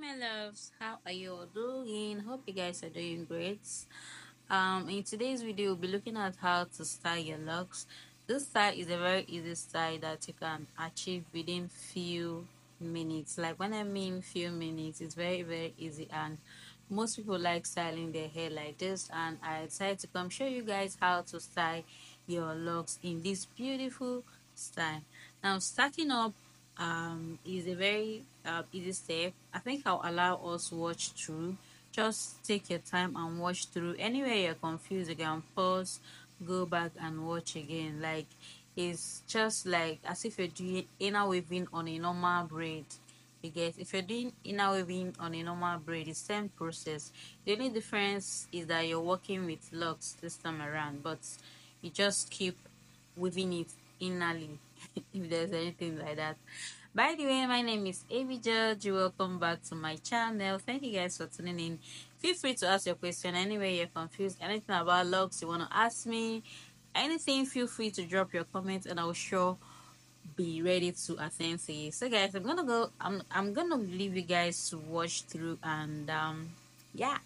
my loves, how are you all doing? Hope you guys are doing great. In today's video, we'll be looking at how to style your locks. This style is a very easy style that you can achieve within few minutes. Like when I mean few minutes, it's very easy, and most people like styling their hair like this. And I decided to come show you guys how to style your locks in this beautiful style. Now, starting up is a very easy step. I think I'll allow us watch through. Just take your time and watch through. Anywhere you're confused, you can pause, go back and watch again. Like it's just like as if you're doing inner weaving on a normal braid. You get, if you're doing inner weaving on a normal braid, it's same process. The only difference is that you're working with locks this time around, but you just keep weaving it innerly if there's anything like that. By the way, my name is Avi Judge. Welcome back to my channel. Thank you guys for tuning in. Feel free to ask your question anywhere you're confused, anything about locks you want to ask me, anything, feel free to drop your comments and I'll sure be ready to attend to you. So guys, I'm gonna leave you guys to watch through, and yeah,